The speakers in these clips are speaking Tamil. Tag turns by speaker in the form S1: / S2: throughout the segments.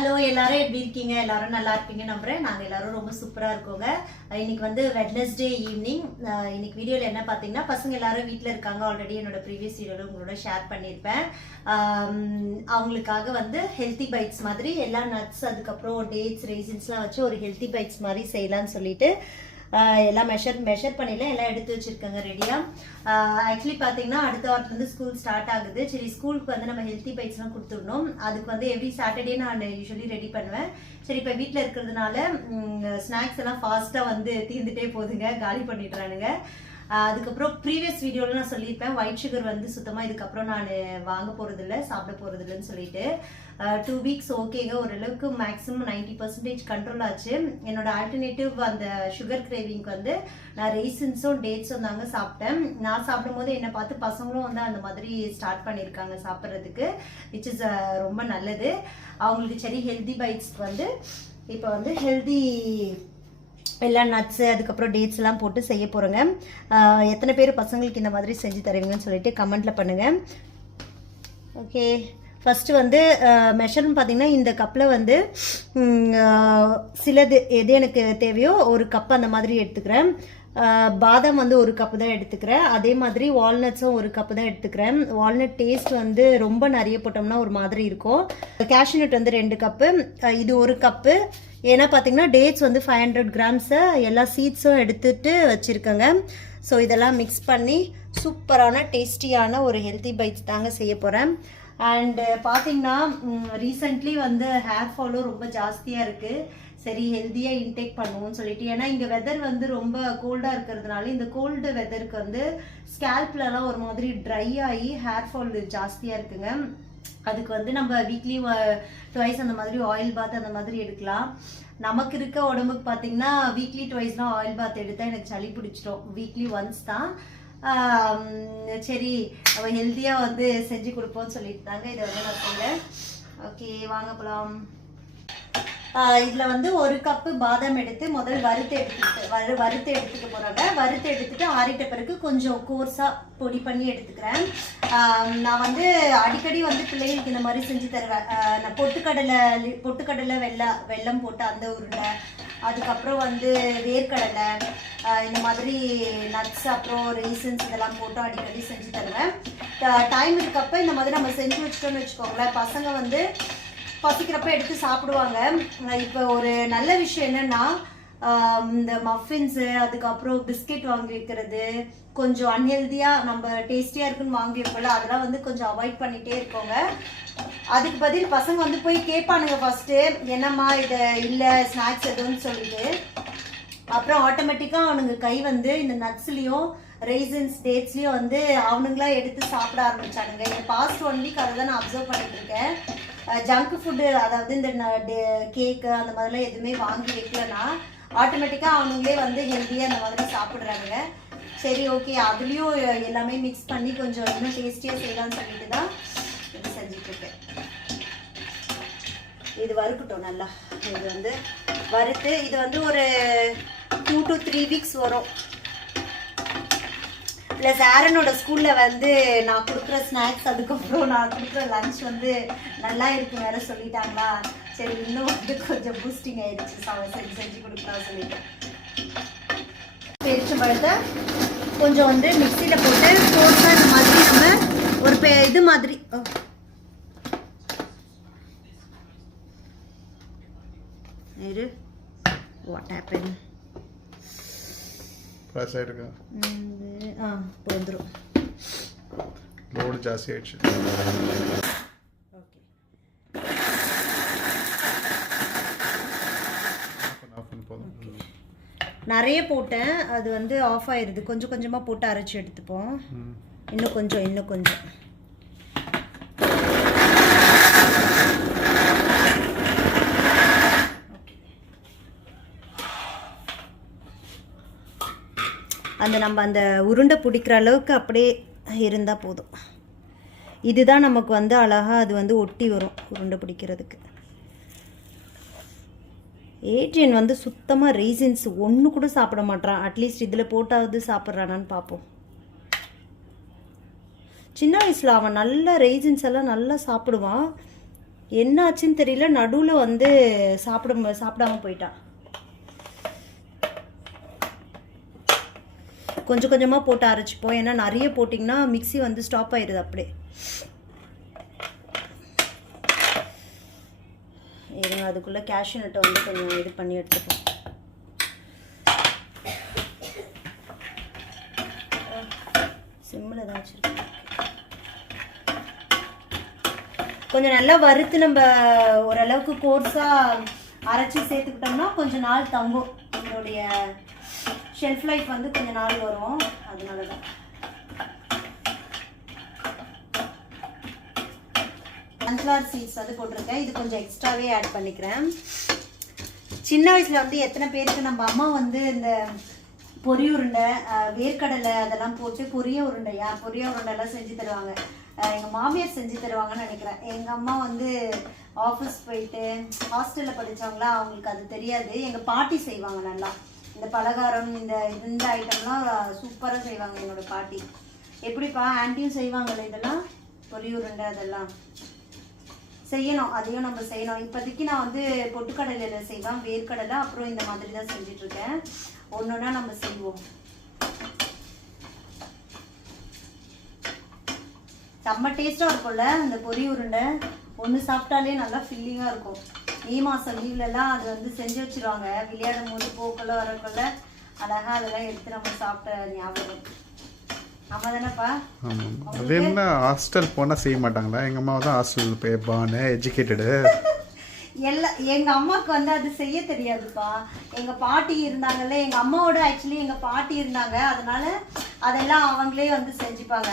S1: ஹலோ எல்லாரும் எப்படி இருக்கீங்க? எல்லாரும் நல்லா இருப்பீங்க நம்புறேன். நாங்க எல்லாரும் ரொம்ப சூப்பரா இருக்கோங்க. இன்னைக்கு வந்து வெட்னஸ்டே ஈவினிங் இன்னைக்கு வீடியோல என்ன பாத்தீங்கன்னா பசங்க எல்லாரும் வீட்டில் இருக்காங்க. ஆல்ரெடி என்னோட ப்ரீவியஸ் வீடியோல உங்களோட ஷேர் பண்ணியிருப்பேன். அவங்களுக்காக வந்து ஹெல்த்தி பைட்ஸ் மாதிரி எல்லா நட்ஸ் அதுக்கப்புறம் டேட்ஸ் ரீசன்ஸ்லாம் வச்சு ஒரு ஹெல்த்தி பைட்ஸ் மாதிரி செய்யலாம்னு சொல்லிட்டு எல்லாம் மெஷர் மெஷர் பண்ணிடலாம் எல்லாம் எடுத்து வச்சுருக்கேங்க ரெடியாக ஆக்சுவலி பார்த்தீங்கன்னா அடுத்த வாரத்துலேருந்து ஸ்கூல் ஸ்டார்ட் ஆகுது. சரி ஸ்கூலுக்கு வந்து நம்ம ஹெல்த்தி பைட்ஸ்லாம் கொடுத்துடணும். அதுக்கு வந்து எவ்ரி சாட்டர்டே நான் யூஸ்வலி ரெடி பண்ணுவேன். சரி இப்போ வீட்டில் இருக்கிறதுனால ஸ்நாக்ஸ் எல்லாம் ஃபாஸ்ட்டாக வந்து தீர்ந்துட்டே போகுதுங்க. காலி பண்ணிடுறானுங்க. அதுக்கப்புறம் ப்ரீவியஸ் வீடியோவில் நான் சொல்லியிருப்பேன். ஒயிட் சுகர் வந்து சுத்தமாக இதுக்கப்புறம் நான் வாங்க போகிறதில்ல சாப்பிட போகிறதில்லன்னு சொல்லிட்டு. டூ வீக்ஸ் ஓகேங்க. ஓரளவுக்கு மேக்ஸிமம் நைன்டி பர்சன்டேஜ் கண்ட்ரோல் ஆச்சு. என்னோட ஆல்டர்னேட்டிவ் அந்த சுகர் கிரேவிங்க்கு வந்து நான் ரேசன்ஸும் டேட்ஸும் தாங்க சாப்பிட்டேன். நான் சாப்பிடும்போது என்னை பார்த்து பசங்களும் வந்து அந்த மாதிரி ஸ்டார்ட் பண்ணியிருக்காங்க சாப்பிட்றதுக்கு விச் இஸ் ரொம்ப நல்லது. அவங்களுக்கு சரி ஹெல்தி பைட்ஸ்க்கு வந்து இப்போ வந்து ஹெல்தி எல்லா நட்ஸு அதுக்கப்புறம் டேட்ஸ் எல்லாம் போட்டு செய்ய போகிறோங்க எத்தனை பேர் பசங்களுக்கு இந்த மாதிரி செஞ்சு தருவீங்கன்னு சொல்லிட்டு கமெண்ட்டில் பண்ணுங்கள் ஓகே ஃபஸ்ட்டு வந்து மெஷர்னு பார்த்தீங்கன்னா இந்த கப்பில் வந்து சிலது எது எனக்கு தேவையோ ஒரு கப் அந்த மாதிரி எடுத்துக்கிறேன். பாதாம் வந்து ஒரு கப்பு தான் எடுத்துக்கிறேன். அதே மாதிரி வால்நட்ஸும் ஒரு கப்பு தான் எடுத்துக்கிறேன். வால்நட் டேஸ்ட் வந்து ரொம்ப நிறைய போட்டோம்னா ஒரு மாதிரி இருக்கும். கேஷ்யூநட் வந்து ரெண்டு கப்பு இது ஒரு கப்பு ஏன்னா பார்த்தீங்கன்னா டேட்ஸ் வந்து ஃபைவ் ஹண்ட்ரட் கிராம்ஸை எல்லா சீட்ஸும் எடுத்துட்டு வச்சுருக்கேங்க. ஸோ இதெல்லாம் மிக்ஸ் பண்ணி சூப்பரான டேஸ்டியான ஒரு ஹெல்த்தி பைட்ஸ் தாங்க செய்ய போகிறேன் அண்டு uh, பார்த்தீங்கன்னா ரீசெண்ட்லி வந்து ஹேர் ஃபாலும் ரொம்ப ஜாஸ்தியாக இருக்குது சரி ஹெல்த்தியாக இன்டேக் பண்ணுவோம்னு சொல்லிட்டு. ஏன்னா இங்கே வெதர் வந்து ரொம்ப கோல்டாக இருக்கிறதுனால இந்த கோல்டு வெதருக்கு வந்து ஸ்கேல்ப்லலாம் ஒரு மாதிரி ட்ரை ஆகி ஹேர் ஃபால் ஜாஸ்தியாக இருக்குங்க. அதுக்கு வந்து நம்ம வீக்லி டுவைஸ் அந்த மாதிரி ஆயில் பாத் அந்த மாதிரி எடுக்கலாம். நமக்கு இருக்க உடம்புக்கு பார்த்தீங்கன்னா வீக்லி டுவைஸ்லாம் ஆயில் பாத் எடுத்தால் எனக்கு சளி பிடிச்சிரும். வீக்லி ஒன்ஸ் தான். சரி நம்ம ஹெல்த்தியாக வந்து செஞ்சு கொடுப்போம்னு சொல்லியிருந்தாங்க இதை வந்து நான் சொல்கிறேன் ஓகே வாங்க போகலாம் இதில் வந்து ஒரு கப்பு பாதாம் எடுத்து முதல் வறுத்து எடுத்துக்கிட்டு வறு வறுத்து எடுத்துக்க போகிறாங்க வறுத்து எடுத்துட்டு ஆறிட்ட பிறகு கொஞ்சம் கோர்ஸாக பொடி பண்ணி எடுத்துக்கிறேன். நான் வந்து அடிக்கடி வந்து பிள்ளைங்களுக்கு இந்த மாதிரி செஞ்சு தருவேன். நான் பொட்டுக்கடலை பொட்டுக்கடலை வெள்ளை வெல்லம் போட்டு அந்த உருண்டை அதுக்கப்புறம் வந்து வேர்க்கடலை இந்த மாதிரி நட்ஸ் அப்புறம் ரீசன்ஸ் இதெல்லாம் போட்டு அடிக்கடி செஞ்சு தருவேன். டைம் இருக்கப்ப இந்த மாதிரி நம்ம செஞ்சு வச்சிட்டோம்னு வச்சுக்கோங்களேன். பசங்க வந்து பசிக்கிறப்ப எடுத்து சாப்பிடுவாங்க. இப்போ ஒரு நல்ல விஷயம் என்னென்னா இந்த மஃபின்ஸு அதுக்கப்புறம் பிஸ்கெட் வாங்கி வைக்கிறது கொஞ்சம் அன்ஹெல்தியாக நம்ம டேஸ்டியாக இருக்குன்னு வாங்கி வைப்போம்ல அதெல்லாம் வந்து கொஞ்சம் அவாய்ட் பண்ணிகிட்டே இருக்கோங்க. அதுக்கு பதில் பசங்க வந்து போய் கேட்பானுங்க ஃபஸ்ட்டு என்னம்மா இது இல்லை ஸ்நாக்ஸ் எதுவும் சொல்லிட்டு. அப்புறம் ஆட்டோமேட்டிக்காக அவனுங்க கை வந்து இந்த நட்ஸ்லேயும் ரைசன்ஸ் டேட்ஸ்லேயும் வந்து அவனுங்களா எடுத்து சாப்பிட ஆரம்பிச்சானுங்க. இந்த பாஸ்ட் ஒன் வீக் அதை தான் நான் அப்சர்வ் பண்ணிட்டு இருக்கேன். ஜங்க் ஃபுட்டு அதாவது இந்த கேக்கு அந்த மாதிரிலாம் எதுவுமே வாங்கி வைக்கலன்னா ஆட்டோமேட்டிக்காக அவனுங்களே வந்து ஹெல்த்தியாக அந்த மாதிரி சாப்பிட்றாங்க சரி ஓகே அதுலேயும் எல்லாமே மிக்ஸ் பண்ணி கொஞ்சம் இன்னும் டேஸ்டியாக செய்யலாம்னு சொல்லிட்டு தான் இது செஞ்சிட்ருக்கேன். இது வறுக்கட்டும் நல்லா. இது வந்து வறுத்து இது வந்து ஒரு டூ டு த்ரீ வீக்ஸ் வரும். ப்ளஸ் ஆரனோட ஸ்கூலில் வந்து நான் கொடுக்குற ஸ்நாக்ஸ் அதுக்கப்புறம் நான் கொடுக்குற லன்ச் வந்து நல்லா இருக்கு வேற சொல்லிட்டாங்களா? சரி இன்னும் வந்து கொஞ்சம் பூஸ்டிங் ஆயிடுச்சு. செஞ்சு செஞ்சு கொடுக்கலாம் சொல்லிட்டு. பழத்தை கொஞ்சம் வந்து மிக்சியில் போட்டு கோர்ஸாக இந்த மாதிரி நம்ம ஒரு பெ இது மாதிரி what what
S2: happened? Press
S1: it again. Ah,
S2: Pondro. ஜாஸ்தி Jassy.
S1: ஓகே நிறைய போட்டேன். அது வந்து ஆஃப் ஆயிடுது கொஞ்சம் கொஞ்சமாக போட்டு அரைச்சி எடுத்துப்போம். இன்னும் கொஞ்சம் இன்னும் கொஞ்சம். அந்த நம்ம அந்த உருண்டை பிடிக்கிற அளவுக்கு அப்படியே இருந்தால் போதும். இதுதான் நமக்கு வந்து அழகாக அது வந்து ஒட்டி வரும் உருண்டை பிடிக்கிறதுக்கு. ஏட்ரியன் வந்து சுத்தமாக ரீசன்ஸ் ஒன்று கூட சாப்பிட மாட்றான். அட்லீஸ்ட் இதில் போட்டாவது சாப்பிட்றானான்னு பார்ப்போம் சின்ன வயசில் அவன் நல்ல ரெய்சின்ஸ் எல்லாம் நல்லா சாப்பிடுவான். என்ன ஆச்சுன்னு தெரியல நடுவில் வந்து சாப்பிட சாப்பிடாம போயிட்டான். கொஞ்சம் கொஞ்சமாக போட்டு அரைச்சிப்போம். ஏன்னா நிறைய போட்டிங்கன்னா மிக்ஸி வந்து ஸ்டாப் ஆயிடுது அப்படியே. இருங்க அதுக்குள்ளே கேஷ்யூ நட்டை வந்து கொஞ்சம் இது பண்ணி எடுத்துப்போம். சிம்மில் தான் வச்சுருக்கேன். கொஞ்சம் நல்லா வறுத்து நம்ம ஓரளவுக்கு கோர்ஸாக அரைச்சி சேர்த்துக்கிட்டோம்னா கொஞ்சம் நாள் தங்கும். நம்மளுடைய ஷெல்ஃப் லைஃப் வந்து கொஞ்ச நாள் வரும். அதனால தான் சன்ஃப்ளவர் சீட்ஸ் வந்து போட்டிருக்கேன். இது கொஞ்சம் எக்ஸ்ட்ராவே ஆட் பண்ணிக்கிறேன். சின்ன வயசில் வந்து எத்தனை பேருக்கு நம்ம அம்மா வந்து இந்த பொரி உருண்டை வேர்க்கடலை அதெல்லாம் போட்டு பொரிய உருண்டையா? பொரிய உருண்டைலாம் செஞ்சு தருவாங்க. எங்கள் மாமியார் செஞ்சு தருவாங்கன்னு நினைக்கிறேன். எங்கள் அம்மா வந்து ஆஃபீஸ் போயிட்டு ஹாஸ்டலில் படித்தவங்களா அவங்களுக்கு அது தெரியாது. எங்கள் பாட்டி செய்வாங்க நல்லா. இந்த பலகாரம் இந்த இந்த ஐட்டம்லாம் சூப்பராக செய்வாங்க என்னோட பாட்டி. எப்படிப்பா ஆன்ட்டியும் செய்வாங்கல்ல இதெல்லாம்? பொரி உருண்டை அதெல்லாம். செய்யணும் அதையும் நம்ம செய்யணும். இப்போதைக்கு நான் வந்து பொட்டுக்கடலையில் செய்வேன் வேர்க்கடலை அப்புறம் இந்த மாதிரி தான் செஞ்சிட்ருக்கேன். ஒன்று ஒன்றா நம்ம செய்வோம். செம்ம டேஸ்ட்டாக இருக்கும்ல அந்த பொரி உருண்டை. ஒன்று சாப்பிட்டாலே நல்லா ஃபில்லிங்காக இருக்கும். மே மாதம் லீவ்லலாம் அது வந்து செஞ்சு வச்சிருவாங்க. விளையாடும் போது போக்குள்ள வரக்குள்ள அழகாக அதெல்லாம் எடுத்து நம்ம சாப்பிட்ட ஞாபகம்.
S2: அது என்ன ஹாஸ்டல் போனால் செய்ய மாட்டாங்களா? எங்கள் அம்மா தான் ஹாஸ்டல் போயிருப்பான்னு எஜுகேட்டடு
S1: எல்லா எங்க அம்மாவுக்கு வந்து அது செய்ய தெரியாதுப்பா. எங்க பாட்டி இருந்தாங்கல்ல எங்க அம்மாவோட ஆக்சுவலி எங்க பாட்டி இருந்தாங்க. அதனால அதெல்லாம் அவங்களே வந்து செஞ்சுப்பாங்க.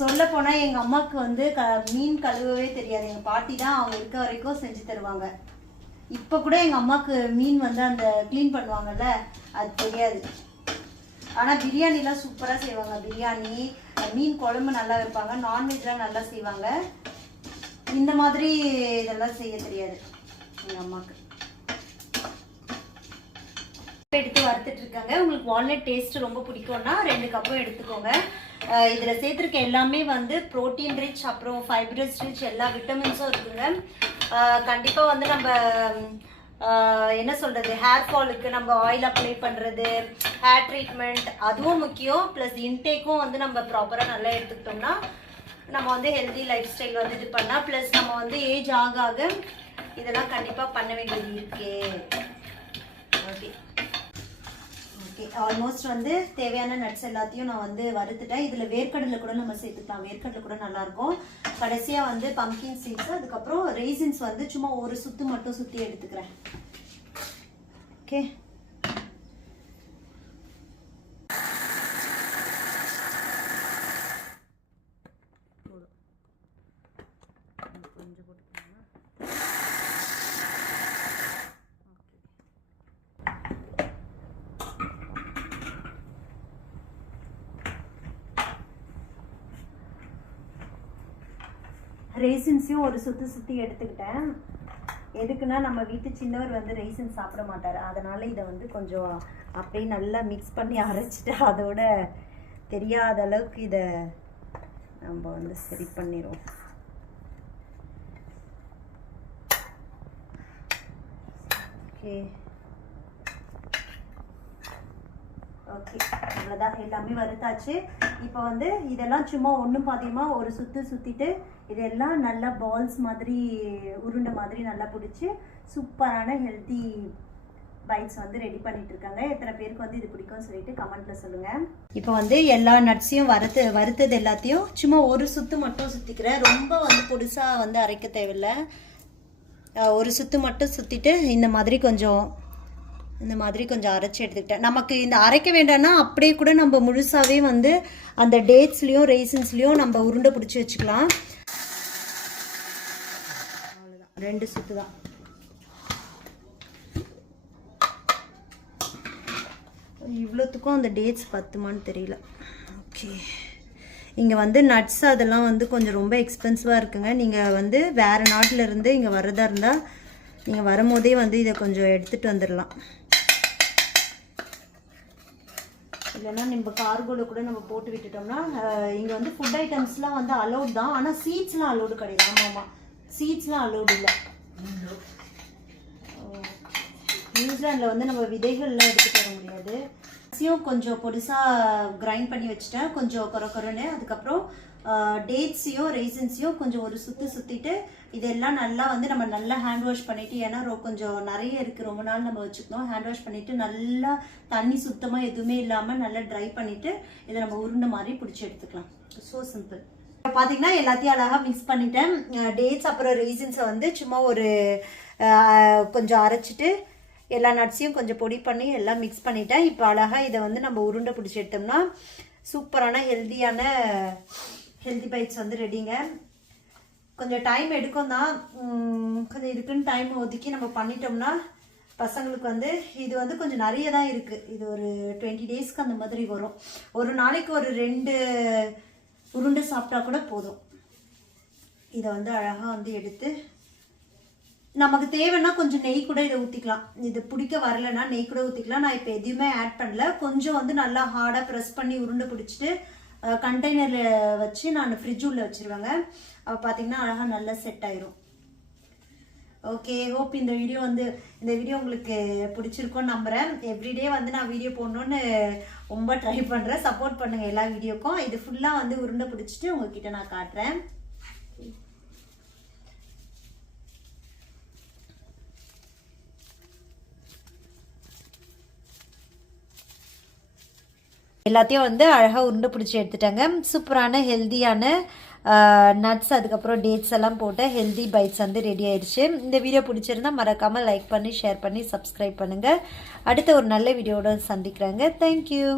S1: சொல்ல போனால் எங்கள் அம்மாவுக்கு வந்து க மீன் கழுவவே தெரியாது. எங்கள் பாட்டி தான் அவங்க இருக்க வரைக்கும் செஞ்சு தருவாங்க. இப்போ கூட எங்கள் அம்மாவுக்கு மீன் வந்து அந்த க்ளீன் பண்ணுவாங்கல்ல அது தெரியாது. ஆனால் பிரியாணிலாம் சூப்பராக செய்வாங்க. பிரியாணி மீன் குழம்பு நல்லா வைப்பாங்க நான்வெஜ்லாம் நல்லா செய்வாங்க. இந்த மாதிரி இதெல்லாம் செய்ய தெரியாது எங்கள் அம்மாவுக்கு எடுத்து வறுத்துட்டு இருக்காங்க. உங்களுக்கு வால்நட் டேஸ்ட் ரொம்ப பிடிக்கும்னா ரெண்டு கப்பும் எடுத்துக்கோங்க. இதில் சேர்த்துருக்க எல்லாமே வந்து புரோட்டீன் ரிச் அப்புறம் ஃபைப்ரஸ் ரிச் எல்லா விட்டமின்ஸும் இருக்குங்க. கண்டிப்பாக வந்து நம்ம என்ன சொல்கிறது ஹேர் ஃபாலுக்கு நம்ம ஆயில் அப்ளை பண்ணுறது ஹேர் ட்ரீட்மெண்ட் அதுவும் முக்கியம். ப்ளஸ் இன்டேக்கும் வந்து நம்ம ப்ராப்பராக நல்லா எடுத்துக்கிட்டோம்னா நம்ம வந்து ஹெல்தி லைஃப் ஸ்டைல் வந்து இது பண்ணால் ப்ளஸ் நம்ம வந்து ஏஜ் ஆக ஆக இதெல்லாம் கண்டிப்பாக பண்ண வேண்டியது இருக்கே. ஓகே ஓகே ஆல்மோஸ்ட் வந்து தேவையான நட்ஸ் எல்லாத்தையும் நான் வந்து வறுத்துட்டேன். இதில் வேர்க்கடலை கூட நம்ம சேர்த்துக்கலாம். வேர்க்கடலை கூட நல்லாயிருக்கும் கடைசியாக வந்து பம்கின் சீட்ஸ் அதுக்கப்புறம் ரெய்சின்ஸ் வந்து சும்மா ஒரு சுத்து மட்டும் சுற்றி எடுத்துக்கிறேன். ஓகே? ரேசின்ஸையும் ஒரு சுற்றி சுற்றி எடுத்துக்கிட்டேன். எதுக்குன்னா நம்ம வீட்டு சின்னவர் வந்து ரைசன் சாப்பிட மாட்டார். அதனால் இதை வந்து கொஞ்சம் அப்படியே நல்லா மிக்ஸ் பண்ணி அரைச்சிட்டு அதோட தெரியாத அளவுக்கு இதை நம்ம வந்து சரி பண்ணிடுவோம் ஓகே ஓகே அவ்வளோதான் எல்லாமே வறுத்தாச்சு இப்போ வந்து இதெல்லாம் சும்மா ஒன்றும் பாதியமாக ஒரு சுற்று சுற்றிட்டு இதெல்லாம் நல்லா பால்ஸ் மாதிரி உருண்டை மாதிரி நல்லா பிடிச்சி சூப்பரான ஹெல்த்தி பைட்ஸ் வந்து ரெடி பண்ணிட்டு இருக்காங்க எத்தனை பேருக்கு வந்து இது பிடிக்கும்னு சொல்லிட்டு கமெண்ட்ல சொல்லுங்க. இப்போ வந்து எல்லா நட்ஸையும் வறுத்து வறுத்தது எல்லாத்தையும் சும்மா ஒரு சுத்து மட்டும் சுத்திக்கிறேன். ரொம்ப வந்து புதுசா வந்து அரைக்க தேவையில்லை. ஒரு சுத்து மட்டும் சுத்திட்டு இந்த மாதிரி கொஞ்சம் இந்த மாதிரி கொஞ்சம் அரைச்சி எடுத்துக்கிட்டேன். நமக்கு இந்த அரைக்க வேண்டாம்னா அப்படியே கூட நம்ம முழுசாவே வந்து அந்த டேட்ஸ்லேயும் ரேசன்ஸ்லேயும் நம்ம உருண்டை பிடிச்சி வச்சுக்கலாம். அவ்வளவுதான். ரெண்டு சுத்து தான். இவ்வளோத்துக்கும் அந்த டேட்ஸ் பத்துமான்னு தெரியல. ஓகே. இங்கே வந்து நட்ஸ் அதெல்லாம் வந்து கொஞ்சம் ரொம்ப எக்ஸ்பென்சிவாக இருக்குங்க. நீங்கள் வந்து வேறு நாட்டில் இருந்து இங்கே வர்றதா இருந்தால் நீங்கள் வரும்போதே வந்து இதை கொஞ்சம் எடுத்துகிட்டு வந்துடலாம் இல்லைன்னா நம்ம கார்கோல கூட நம்ம போட்டு விட்டுட்டோம்னா இங்கே வந்து ஃபுட் ஐட்டம்ஸ்லாம் வந்து அலௌட் தான். ஆனால் சீட்ஸ்லாம் அலௌடு கிடையாது. ஆமாம் ஆமாம் சீட்ஸ்லாம் அலோடு இல்லை. நியூசிலாண்டில் வந்து நம்ம விதைகள்லாம் எடுத்துகிட்டு வர முடியாது. அரிசியும் கொஞ்சம் பொடிசாக கிரைண்ட் பண்ணி வச்சுட்டேன். கொஞ்சம் கொர கொரன்னு. அதுக்கப்புறம் டேட்ஸையும் ரைசன்ஸையும் கொஞ்சம் ஒரு சுற்றி சுற்றிட்டு இதெல்லாம் நல்லா வந்து நம்ம நல்லா ஹேண்ட் வாஷ் பண்ணிவிட்டு ஏன்னா கொஞ்சம் நிறைய இருக்குது ரொம்ப நாள் நம்ம வச்சுக்கணும். ஹேண்ட் வாஷ் பண்ணிவிட்டு நல்லா தண்ணி சுத்தமாக எதுவுமே இல்லாமல் நல்லா ட்ரை பண்ணிவிட்டு இதை நம்ம உருண்டை மாதிரி பிடிச்சி எடுத்துக்கலாம். ஸோ சிம்பிள் பார்த்தீங்கன்னா எல்லாத்தையும் அழகாக மிக்ஸ் பண்ணிட்டேன். டேட்ஸ் அப்புறம் ரீசன்ஸை வந்து சும்மா ஒரு கொஞ்சம் அரைச்சிட்டு எல்லா நட்ஸையும் கொஞ்சம் பொடி பண்ணி எல்லாம் மிக்ஸ் பண்ணிட்டேன். இப்போ அழகாக இதை வந்து நம்ம உருண்டை பிடிச்சி எடுத்தோம்னா சூப்பரான ஹெல்த்தியான ஹெல்தி பைட்ஸ் வந்து ரெடிங்க கொஞ்சம் டைம் எடுக்கும் தான் கொஞ்சம் இதுக்குன்னு டைம் ஒதுக்கி நம்ம பண்ணிட்டோம்னா பசங்களுக்கு வந்து இது வந்து கொஞ்சம் நிறைய தான் இருக்குது இது ஒரு டுவெண்ட்டி டேஸ்க்கு அந்த மாதிரி வரும். ஒரு நாளைக்கு ஒரு ரெண்டு உருண்டை சாப்பிட்டா கூட போதும். இதை வந்து அழகாக வந்து எடுத்து நமக்கு தேவைன்னா கொஞ்சம் நெய் கூட இதை ஊற்றிக்கலாம் இது பிடிக்க வரலைன்னா நெய் கூட ஊற்றிக்கலாம் நான் இப்போ எதுவுமே ஆட் பண்ணல. கொஞ்சம் வந்து நல்லா ஹார்டாக ப்ரெஸ் பண்ணி உருண்டை பிடிச்சிட்டு கண்டெய்னரில் வச்சு நான் ஃப்ரிட்ஜ் உள்ளே வச்சிருவேங்க. அப்போ பார்த்தீங்கன்னா அழகாக நல்லா செட் ஆயிரும். ஓகே ஹோப் இந்த வீடியோ வந்து இந்த வீடியோ உங்களுக்கு பிடிச்சிருக்கோன்னு நம்புகிறேன் எவ்ரிடே வந்து நான் வீடியோ போடணுன்னு ரொம்ப ட்ரை பண்ணுறேன் சப்போர்ட் பண்ணுங்கள் எல்லா வீடியோக்கும் இது ஃபுல்லாக வந்து உருண்டை பிடிச்சிட்டு உங்ககிட்ட நான் காட்டுறேன். எல்லாத்தையும் வந்து அழகாக உருண்டை பிடிச்சி எடுத்துட்டாங்க. சூப்பரான ஹெல்த்தியான நட்ஸ் அதுக்கப்புறம் டேட்ஸ் எல்லாம் போட்டு ஹெல்தி பைட்ஸ் வந்து ரெடி ஆயிடுச்சு. இந்த வீடியோ பிடிச்சிருந்தா மறக்காமல் லைக் பண்ணி ஷேர் பண்ணி சப்ஸ்கிரைப் பண்ணுங்கள் அடுத்த ஒரு நல்ல வீடியோட சந்திக்கிறாங்க. தேங்க்யூ